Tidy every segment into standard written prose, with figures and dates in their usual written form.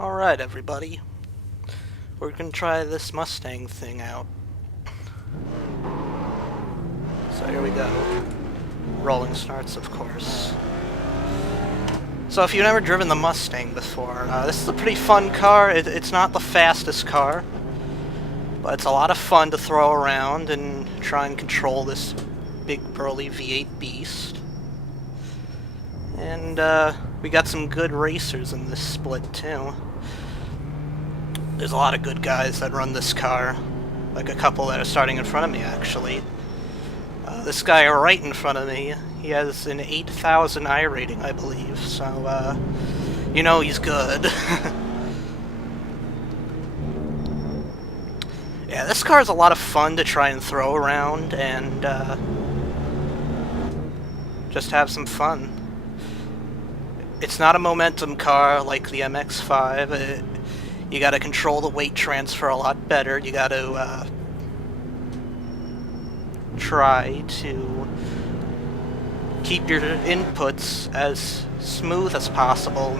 Alright, everybody. We're gonna try this Mustang thing out. So here we go. Rolling starts, of course. So if you've never driven the Mustang before, this is a pretty fun car. It's not the fastest car, but it's a lot of fun to throw around and try and control this big burly V8 beast. And we got some good racers in this split too. There's a lot of good guys that run this car, like a couple that are starting in front of me actually. This guy right in front of me, he has an 8,000 I rating, I believe, so you know he's good. Yeah, this car is a lot of fun to try and throw around and just have some fun. It's not a momentum car like the MX-5. You gotta control the weight transfer a lot better. You gotta try to keep your inputs as smooth as possible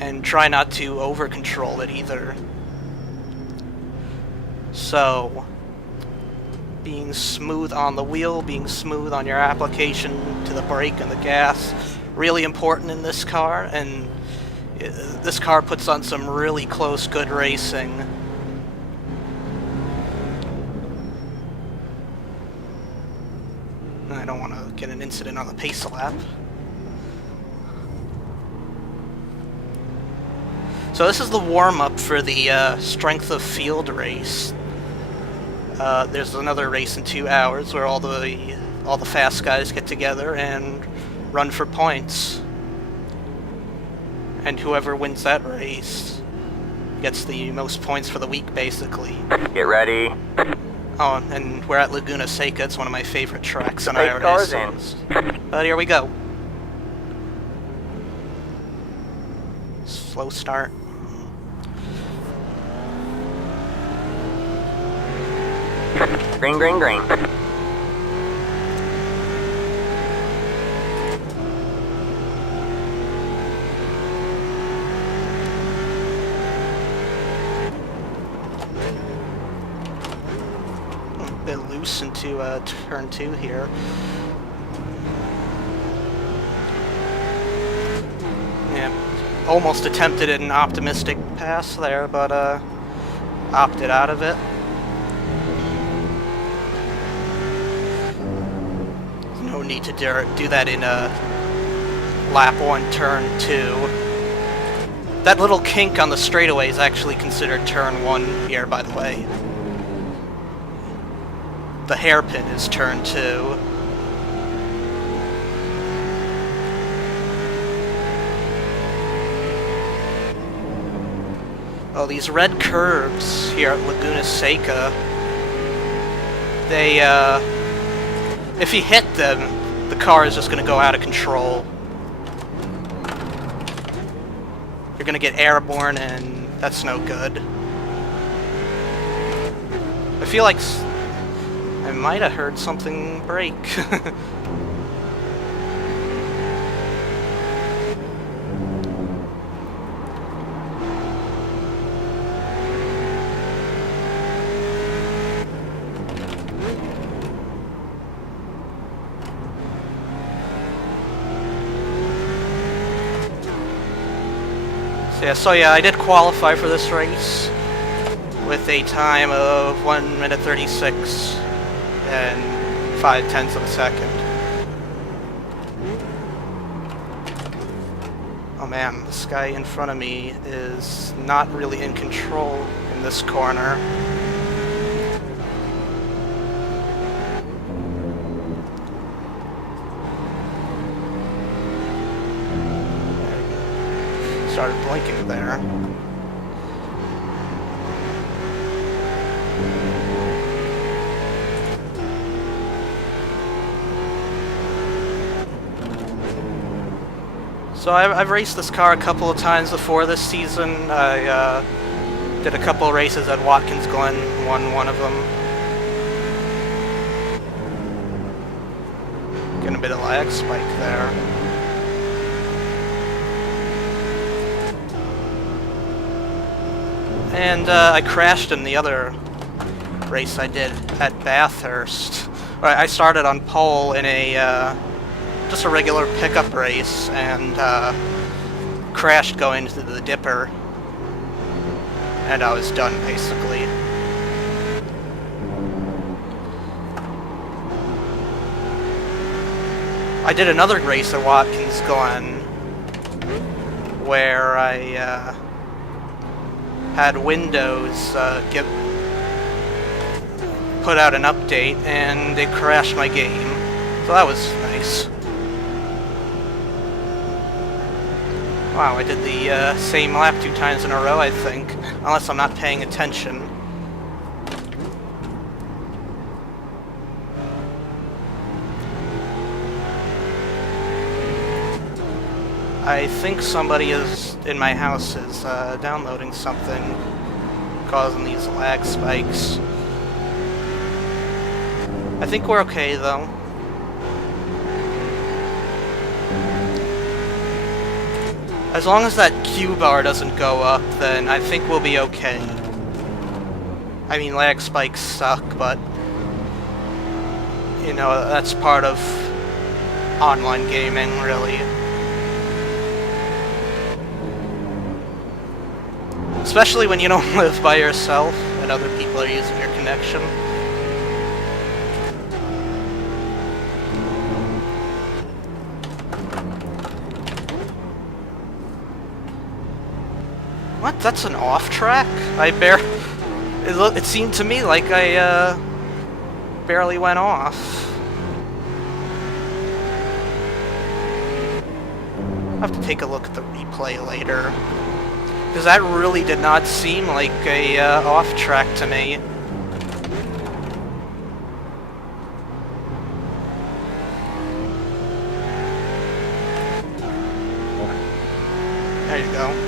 and try not to over control it either. So being smooth on the wheel, being smooth on your application to the brake and the gas, really important in this car, and this car puts on some really close, good racing. I don't want to get an incident on the pace lap. So this is the warm-up for the strength of field race. There's another race in 2 hours where all the fast guys get together and run for points. And whoever wins that race gets the most points for the week, basically. Get ready. Oh, and we're at Laguna Seca. It's one of my favorite tracks on iRacing. But here we go. Slow start. Green, green, green. Bit loose into turn 2 here. Yeah, almost attempted an optimistic pass there, but opted out of it. No need to do that in lap 1, turn 2. That little kink on the straightaway is actually considered turn 1 here, by the way. The hairpin is turn 2. Oh, these red curves here at Laguna Seca, they, if you hit them, the car is just going to go out of control. You're going to get airborne, and that's no good. I feel like I might have heard something break. So yeah, I did qualify for this race with a time of 1 minute 36 and 5/10 of a second. Oh man, this guy in front of me is not really in control in this corner. Started blinking there. So I've raced this car a couple of times before this season. I did a couple of races at Watkins Glen, won one of them. Getting a bit of lag spike there. And I crashed in the other race I did at Bathurst. I started on pole in a just a regular pickup race and crashed going to the dipper, and I was done basically. I did another race at Watkins Glen where I had Windows put out an update and it crashed my game, so that was nice. Wow, I did the same lap 2 times in a row, I think, unless I'm not paying attention. I think somebody in my house is downloading something, causing these lag spikes. I think we're okay, though. As long as that Q bar doesn't go up, then I think we'll be okay. I mean, lag spikes suck, but you know, that's part of online gaming, really. Especially when you don't live by yourself and other people are using your connection. What? That's an off track? It seemed to me like I barely went off. I'll have to take a look at the replay later, because that really did not seem like a off track to me. There you go.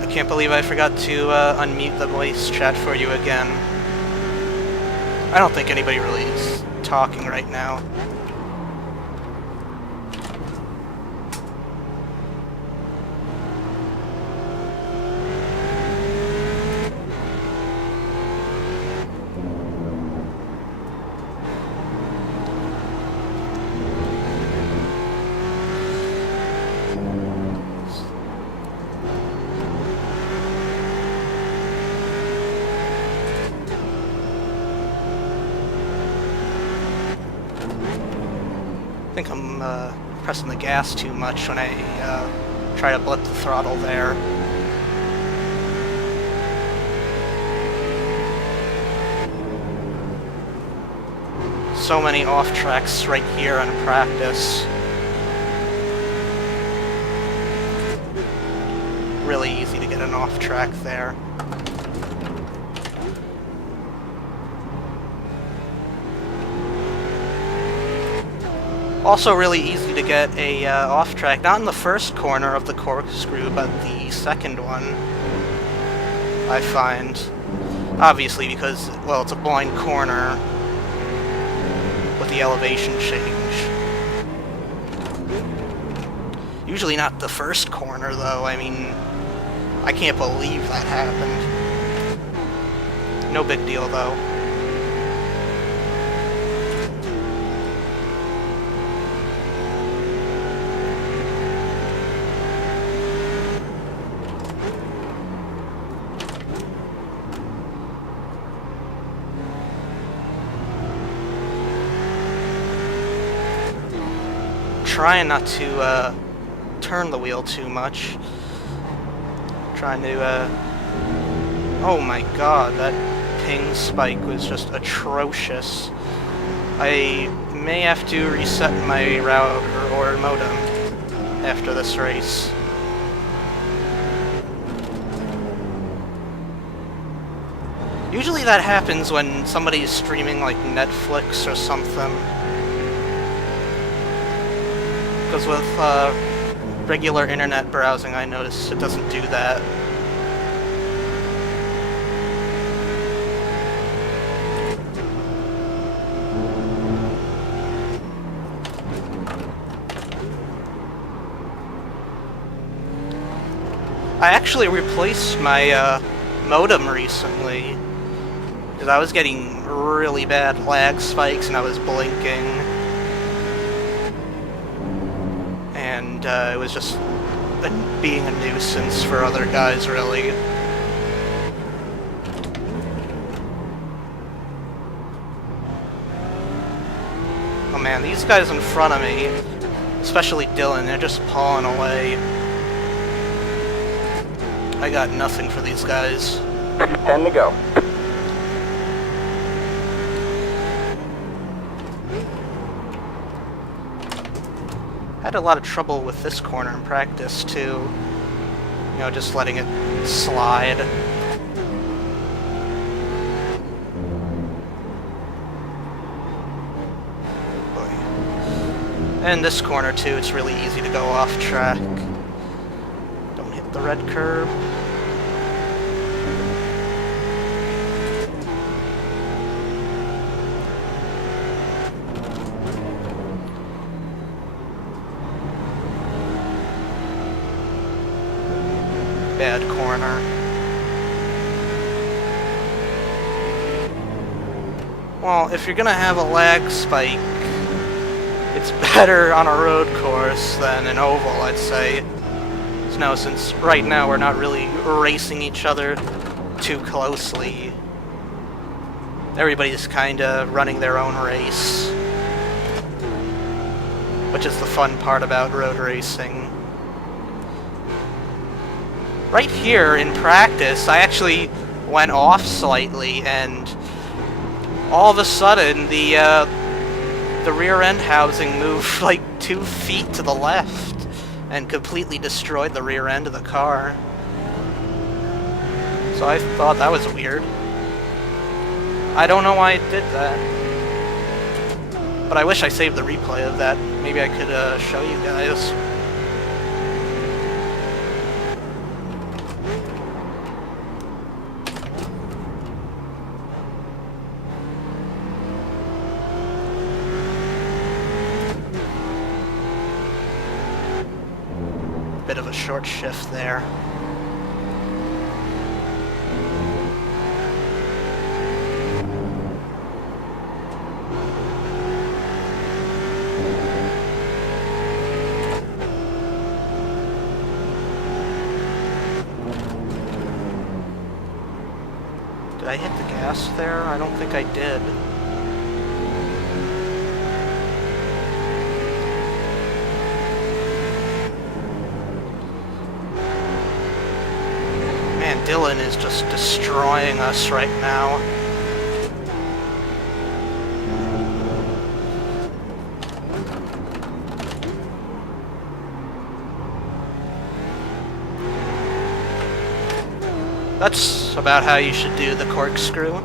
I can't believe I forgot to unmute the voice chat for you again. I don't think anybody really is talking right now. I think I'm pressing the gas too much when I try to blip the throttle there. So many off tracks right here in practice. Really easy to get an off track there. Also really easy to get a off track, not in the first corner of the corkscrew, but the second one, I find. Obviously because, well, it's a blind corner with the elevation change. Usually not the first corner, though. I mean, I can't believe that happened. No big deal, though. Trying not to turn the wheel too much. Trying to oh my god, that ping spike was just atrocious. I may have to reset my router or modem after this race. Usually that happens when somebody's streaming like Netflix or something. Because with regular internet browsing, I notice it doesn't do that. I actually replaced my modem recently because I was getting really bad lag spikes and I was blinking, and it was just being a nuisance for other guys, really. Oh man, these guys in front of me, especially Dylan, they're just pawing away. I got nothing for these guys. 10 to go. Had a lot of trouble with this corner in practice too. You know, just letting it slide. And this corner too, it's really easy to go off track. Don't hit the red curb. Bad corner. Well, if you're gonna have a lag spike, it's better on a road course than an oval, I'd say. No, since right now we're not really racing each other too closely. Everybody's kinda running their own race, which is the fun part about road racing. Right here in practice, I actually went off slightly, and all of a sudden the rear end housing moved like 2 feet to the left and completely destroyed the rear end of the car. So I thought that was weird. I don't know why it did that, but I wish I saved the replay of that. Maybe I could show you guys. Bit of a short shift there. Did I hit the gas there? I don't think I did. Dylan is just destroying us right now. That's about how you should do the corkscrew.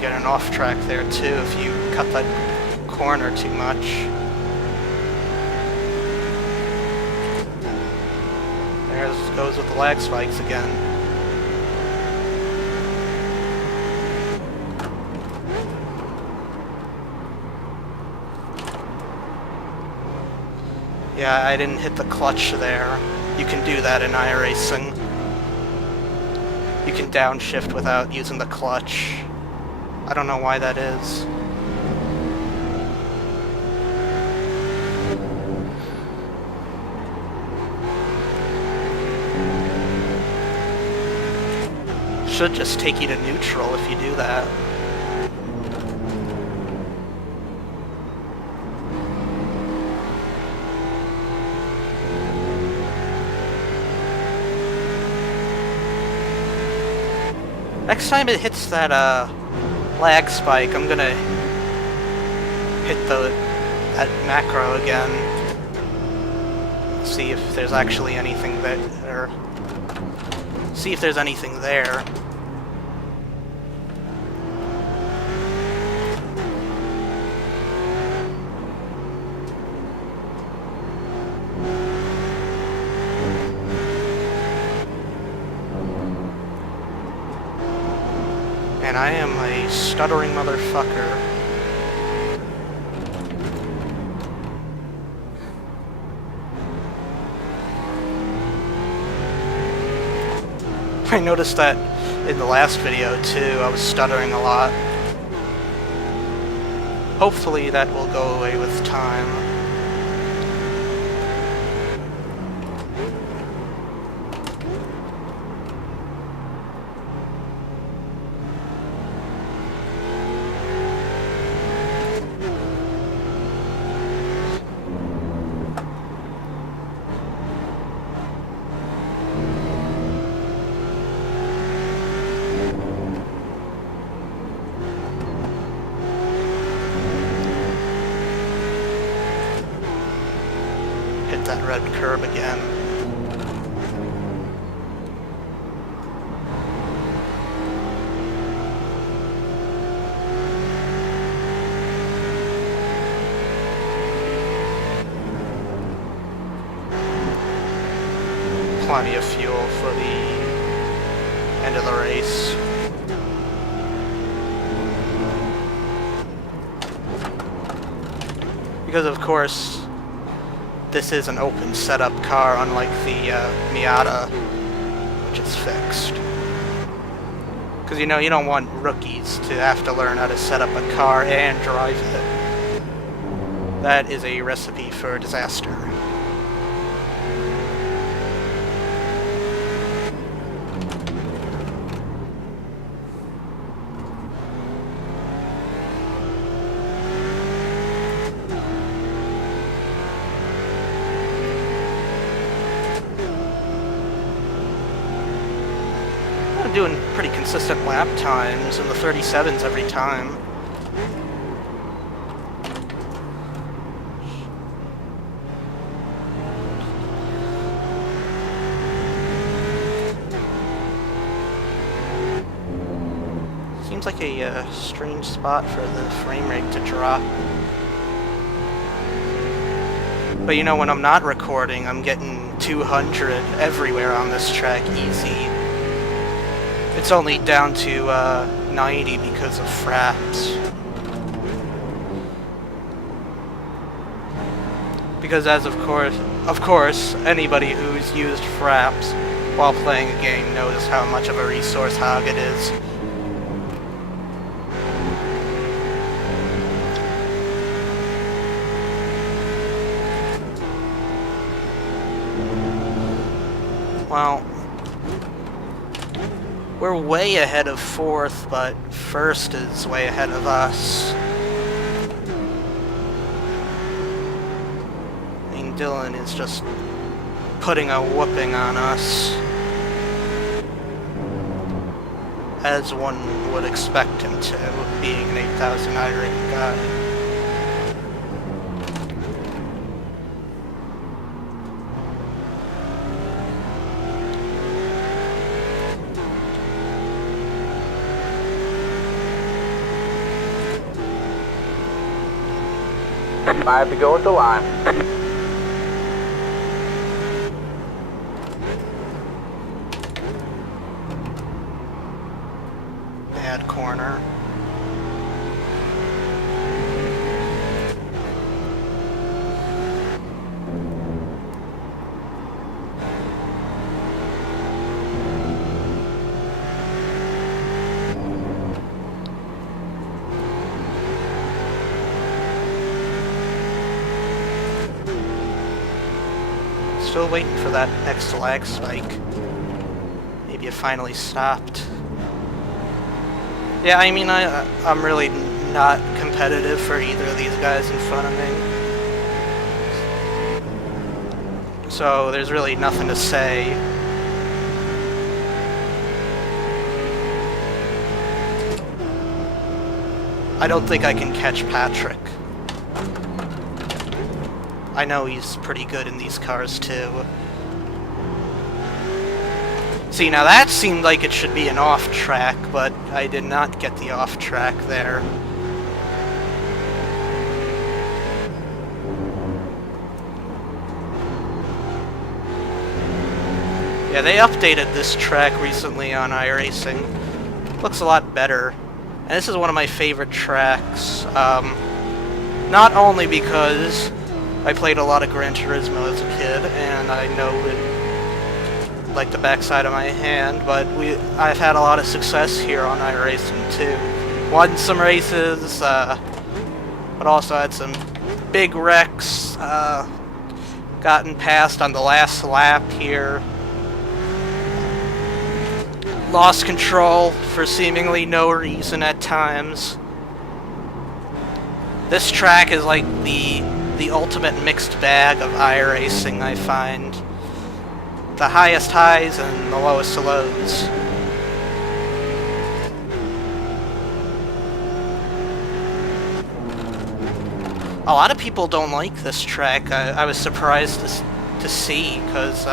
Get an off track there too if you cut that corner too much. There it goes with the lag spikes again. Yeah, I didn't hit the clutch there. You can do that in iRacing. You can downshift without using the clutch. I don't know why that is. Should just take you to neutral if you do that. Next time it hits that lag spike, I'm gonna hit that macro again. See if there's actually anything there. See if there's anything there. And I am a stuttering motherfucker. I noticed that in the last video too, I was stuttering a lot. Hopefully that will go away with time. Hit that red curb again. Plenty of fuel for the end of the race. Because of course, this is an open setup car, unlike the Miata, which is fixed. Because you know, you don't want rookies to have to learn how to set up a car and drive it. That is a recipe for disaster. Doing pretty consistent lap times in the 37s every time. Seems like a strange spot for the frame rate to drop. But you know, when I'm not recording, I'm getting 200 everywhere on this track easy. It's only down to 90 because of fraps. Because as of course, anybody who's used fraps while playing a game knows how much of a resource hog it is. Well, we're way ahead of fourth, but first is way ahead of us. I mean, Dylan is just putting a whooping on us, as one would expect him to, being an 8,000 iRacing guy. I have to go with the line. Bad corner. Still waiting for that next lag spike. Maybe it finally stopped. Yeah, I mean, I'm really not competitive for either of these guys in front of me. So there's really nothing to say. I don't think I can catch Patrick. I know he's pretty good in these cars too. See, now that seemed like it should be an off track, but I did not get the off track there. Yeah, they updated this track recently on iRacing. looks a lot better. And this is one of my favorite tracks, not only because I played a lot of Gran Turismo as a kid, and I know it like the backside of my hand, but I've had a lot of success here on iRacing too. Won some races, but also had some big wrecks, gotten passed on the last lap here. Lost control for seemingly no reason at times. This track is like the ultimate mixed bag of iRacing, I find. The highest highs and the lowest lows. A lot of people don't like this track. I was surprised to see, because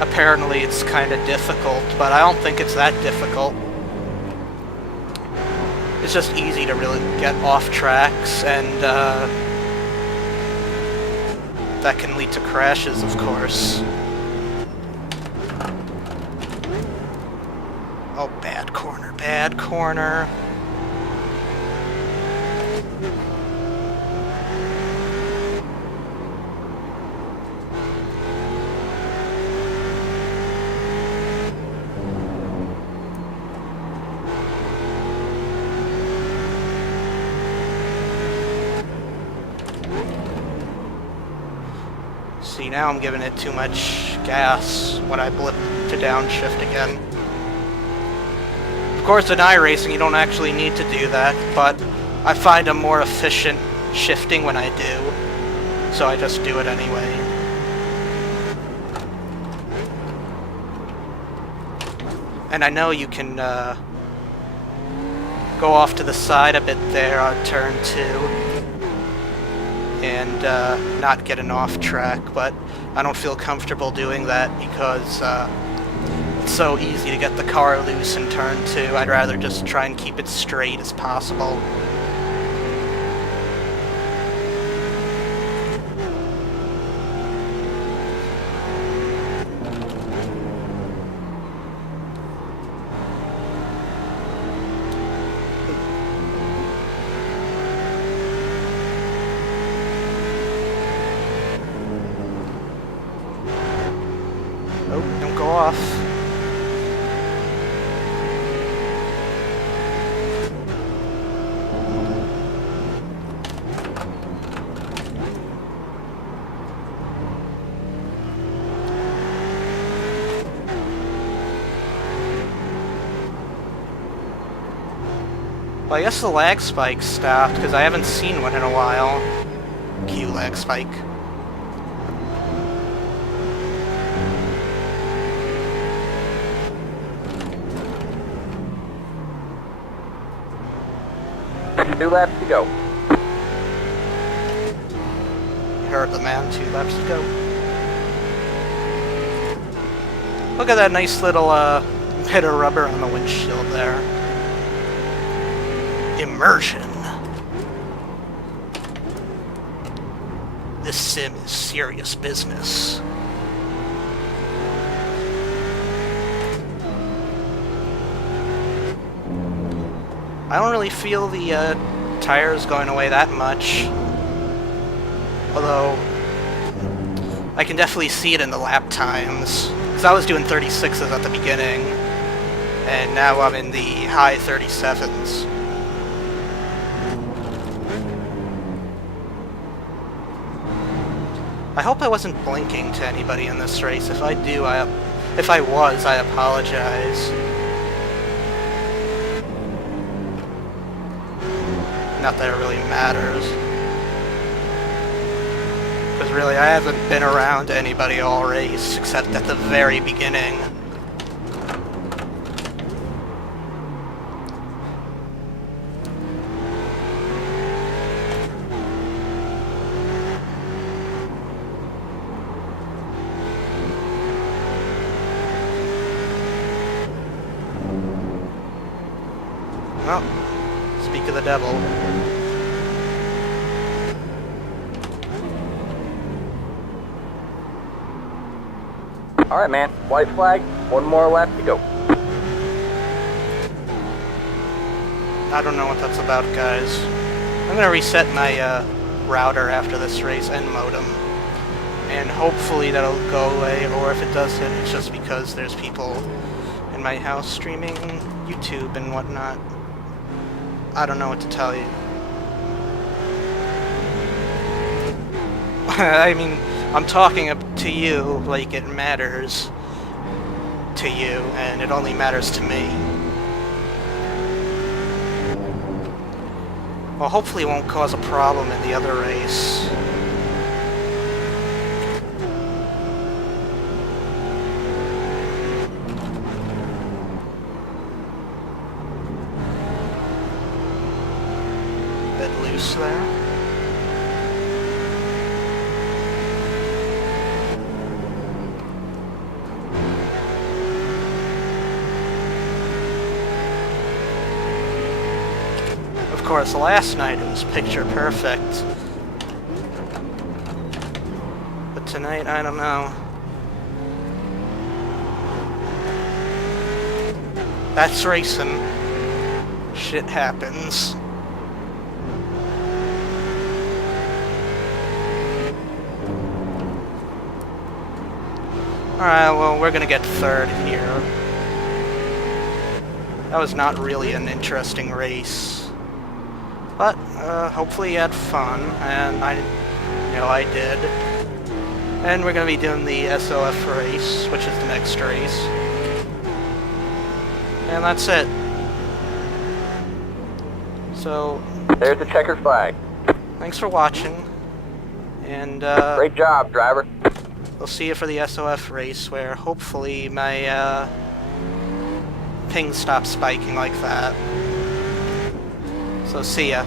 apparently it's kind of difficult, but I don't think it's that difficult. It's just easy to really get off tracks, and that can lead to crashes, of course. Oh, bad corner, bad corner. See, now I'm giving it too much gas when I blip to downshift again. Of course, in iRacing you don't actually need to do that, but I find I'm more efficient shifting when I do, so I just do it anyway. And I know you can go off to the side a bit there on turn 2. And not get an off track, but I don't feel comfortable doing that because it's so easy to get the car loose in turn 2. I'd rather just try and keep it straight as possible. Oh, don't go off. Well, I guess the lag spike stopped, because I haven't seen one in a while. Cue lag spike. Two laps to go. You heard the man, 2 laps to go. Look at that nice little bit of rubber on the windshield there. Immersion. This sim is serious business. I don't really feel the tires going away that much, although I can definitely see it in the lap times, because I was doing 36s at the beginning, and now I'm in the high 37s. I hope I wasn't blinking to anybody in this race. If I was, I apologize. Not that it really matters. Because really, I haven't been around anybody all race, except at the very beginning. Well, speak of the devil. Alright, man. White flag. One more lap to go. I don't know what that's about, guys. I'm gonna reset my router after this race and modem. And hopefully that'll go away, or if it doesn't, it's just because there's people in my house streaming YouTube and whatnot. I don't know what to tell you. I mean, I'm talking to you like it matters to you, and it only matters to me. Well, hopefully it won't cause a problem in the other race. Bit loose there. Of course, last night it was picture perfect. But tonight, I don't know. That's racing. Shit happens. Alright, well, we're gonna get third here. That was not really an interesting race. But, hopefully you had fun, and I did. And we're gonna be doing the SOF race, which is the next race. And that's it. So... There's the checker flag. Thanks for watching. And, Great job, driver. we'll see you for the SOF race, where hopefully my, ping stops spiking like that. So see ya.